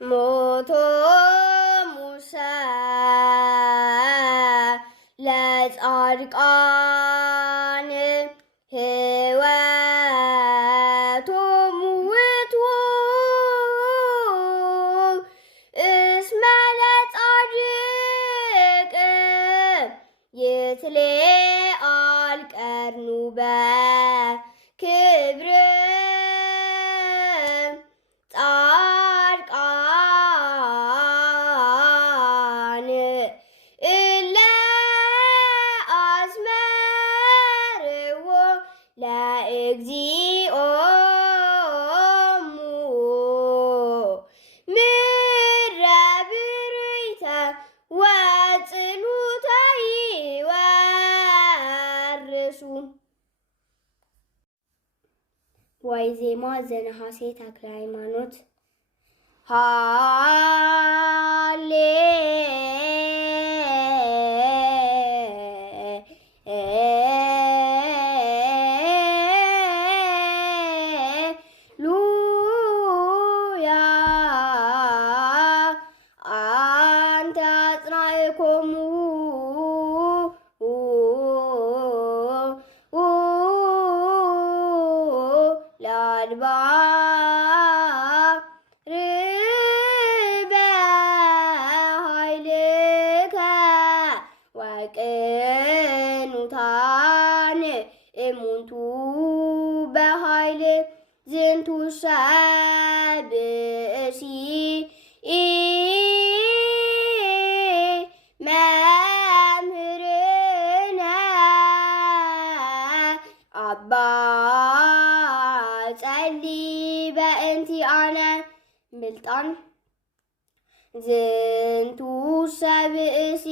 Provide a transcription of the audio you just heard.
ሞቶ ሙሰ ለጻድቃን ሕይወቶሙ ውእቱ እስመ ለጻድቅ ይትለአል ቀርኑ በክብር ጻድቃን እለ አዝመርዎ ለእግዚኦሙ ምድረ ብርይተ ወጽሉተ ይወርሱ። ዋዜማ ዘነሐሴ ተክለ ሃይማኖት ሃሌሉያ አንተ አጽናዕኮሙ ለአድባር በኃይልከ ወቅኑታን እሙንቱ በኃይል ዝንቱ ብእሲ መምህርነ አባ ጸልይ በእንቲአነ ምልጣን ዝንቱ ብእሲ